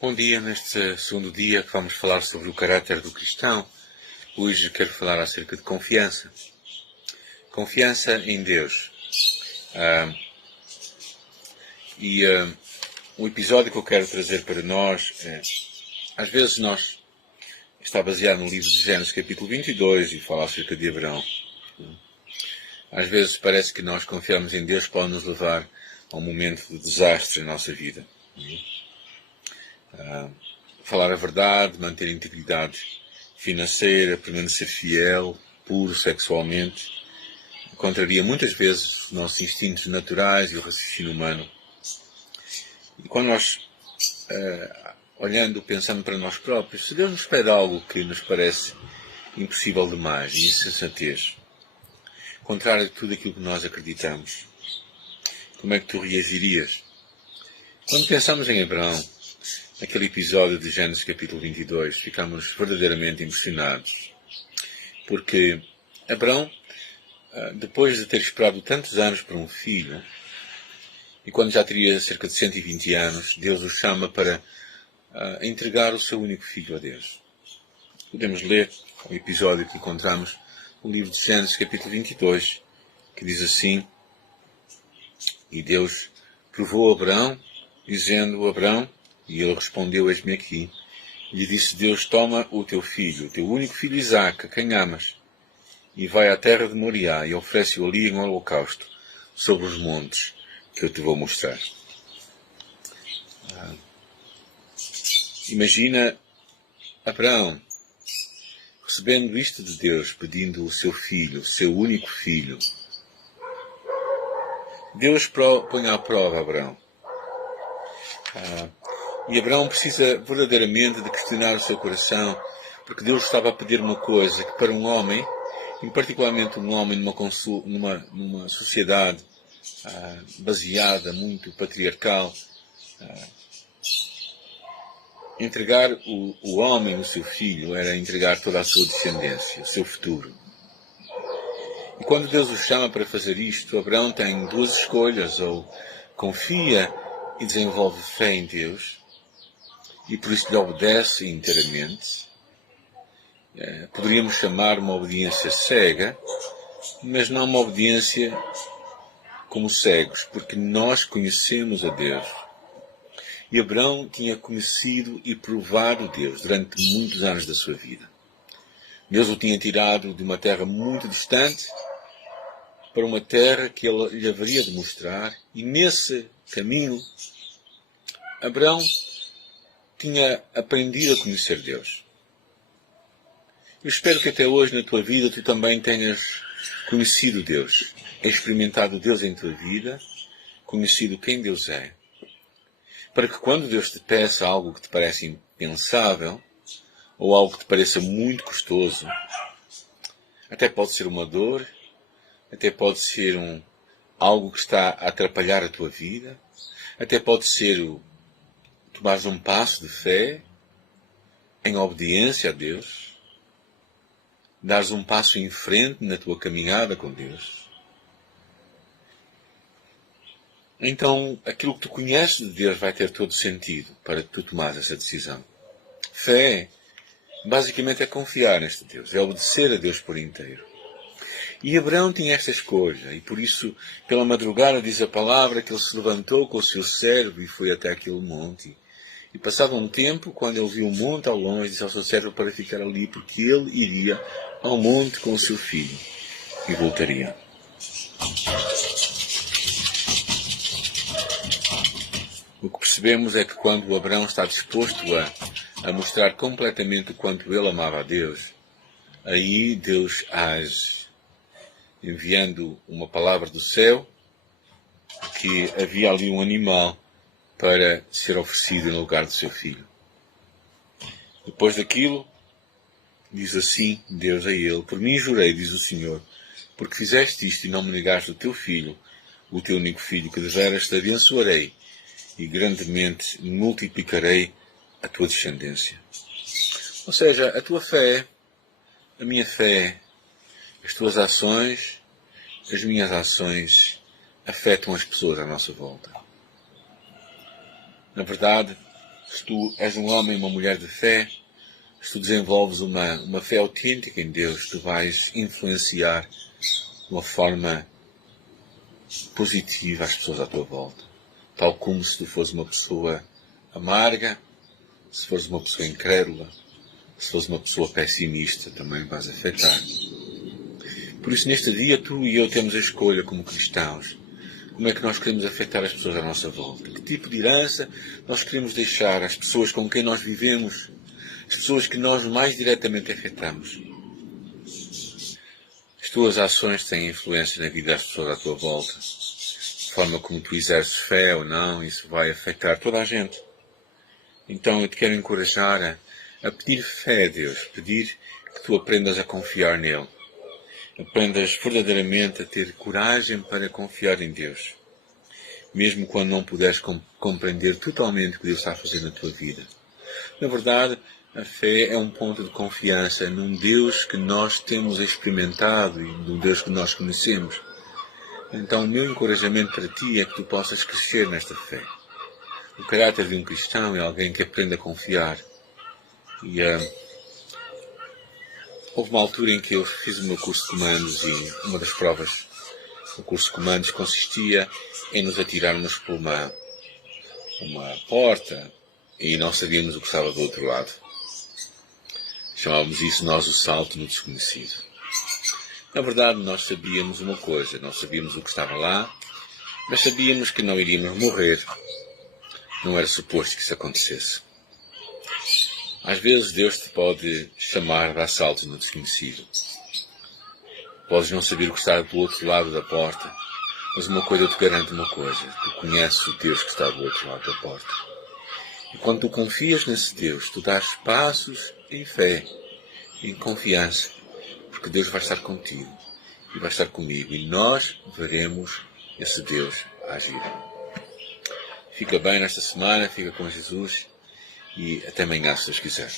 Bom dia, neste segundo dia que vamos falar sobre o caráter do cristão. Hoje quero falar acerca de confiança. Confiança em Deus. O episódio que eu quero trazer para nós é, às vezes está baseado no livro de Gênesis capítulo 22 e fala acerca de Abraão. Às vezes parece que nós confiarmos em Deus pode nos levar a um momento de desastre na nossa vida. Falar a verdade, manter a integridade financeira, permanecer fiel, puro sexualmente, contraria muitas vezes os nossos instintos naturais e o raciocínio humano. E quando nós, olhando, pensando para nós próprios, se Deus nos pede algo que nos parece impossível demais e insensatez, contrário de tudo aquilo que nós acreditamos, como é que tu reagirias? Quando pensamos em Abraão, naquele episódio de Gênesis capítulo 22, ficamos verdadeiramente impressionados. Porque Abraão, depois de ter esperado tantos anos por um filho, e quando já teria cerca de 120 anos, Deus o chama para entregar o seu único filho a Deus. Podemos ler o episódio que encontramos no livro de Gênesis capítulo 22, que diz assim: E Deus provou Abraão, dizendo: Abraão, e ele respondeu: Eis-me aqui. E lhe disse Deus: Toma o teu filho, o teu único filho Isaque, a quem amas, e vai à terra de Moriá e oferece-o ali em holocausto, sobre os montes que eu te vou mostrar. Imagina Abraão recebendo isto de Deus, pedindo o seu filho, o seu único filho. Deus põe à prova Abraão. E Abraão precisa verdadeiramente de questionar o seu coração, porque Deus estava a pedir uma coisa que para um homem, e particularmente um homem numa sociedade baseada, muito patriarcal, entregar o homem, o seu filho, era entregar toda a sua descendência, o seu futuro. E quando Deus o chama para fazer isto, Abraão tem duas escolhas: ou confia e desenvolve fé em Deus, e por isso lhe obedece inteiramente. Poderíamos chamar uma obediência cega, mas não uma obediência como cegos, porque nós conhecemos a Deus. E Abraão tinha conhecido e provado Deus durante muitos anos da sua vida. Deus o tinha tirado de uma terra muito distante para uma terra que ele lhe haveria de mostrar, e nesse caminho Abraão tinha aprendido a conhecer Deus. Eu espero que até hoje na tua vida tu também tenhas conhecido Deus, experimentado Deus em tua vida, conhecido quem Deus é, para que quando Deus te peça algo que te parece impensável, ou algo que te pareça muito custoso, até pode ser uma dor, até pode ser algo que está a atrapalhar a tua vida, até pode ser tomares um passo de fé, em obediência a Deus, dares um passo em frente na tua caminhada com Deus. Então, aquilo que tu conheces de Deus vai ter todo sentido para que tu tomares essa decisão. Fé, basicamente, é confiar neste Deus, é obedecer a Deus por inteiro. E Abraão tinha esta escolha, e por isso, pela madrugada, diz a palavra, que ele se levantou com o seu servo e foi até aquele monte. E passado um tempo, quando ele viu o monte ao longe, disse ao seu servo para ficar ali, porque ele iria ao monte com o seu filho e voltaria. O que percebemos é que quando Abraão está disposto a mostrar completamente o quanto ele amava a Deus, aí Deus age, enviando uma palavra do céu, que havia ali um animal para ser oferecido no lugar do seu filho. Depois daquilo, diz assim Deus a ele: Por mim jurei, diz o Senhor, porque fizeste isto e não me negaste o teu filho, o teu único filho, que deveras te abençoarei e grandemente multiplicarei a tua descendência. Ou seja, a tua fé, a minha fé, as tuas ações, as minhas ações afetam as pessoas à nossa volta. Na verdade, se tu és um homem e uma mulher de fé, se tu desenvolves uma fé autêntica em Deus, tu vais influenciar de uma forma positiva as pessoas à tua volta. Tal como se tu fores uma pessoa amarga, se fores uma pessoa incrédula, se fores uma pessoa pessimista, também vais afetar. Por isso, neste dia, tu e eu temos a escolha como cristãos. Como é que nós queremos afetar as pessoas à nossa volta? Que tipo de herança nós queremos deixar às pessoas com quem nós vivemos? As pessoas que nós mais diretamente afetamos? As tuas ações têm influência na vida das pessoas à tua volta. A forma como tu exerces fé ou não, isso vai afetar toda a gente. Então eu te quero encorajar a pedir fé a Deus, pedir que tu aprendas a confiar nele. Aprendas verdadeiramente a ter coragem para confiar em Deus. Mesmo quando não puderes compreender totalmente o que Deus está a fazer na tua vida. Na verdade, a fé é um ponto de confiança num Deus que nós temos experimentado e num Deus que nós conhecemos. Então o meu encorajamento para ti é que tu possas crescer nesta fé. O caráter de um cristão é alguém que aprende a confiar. E houve uma altura em que eu fiz o meu curso de comandos e uma das provas do curso de comandos consistia em nos atirarmos por uma porta e não sabíamos o que estava do outro lado. Chamávamos isso nós o salto no desconhecido. Na verdade, nós sabíamos uma coisa, nós sabíamos o que estava lá, mas sabíamos que não iríamos morrer. Não era suposto que isso acontecesse. Às vezes Deus te pode chamar de assalto no desconhecido. Podes não saber o que está do outro lado da porta, mas uma coisa eu te garanto uma coisa, tu conheces o Deus que está do outro lado da porta. E quando tu confias nesse Deus, tu dás passos em fé, em confiança, porque Deus vai estar contigo e vai estar comigo e nós veremos esse Deus agir. Fica bem nesta semana, fica com Jesus e até amanhã se Deus quiser.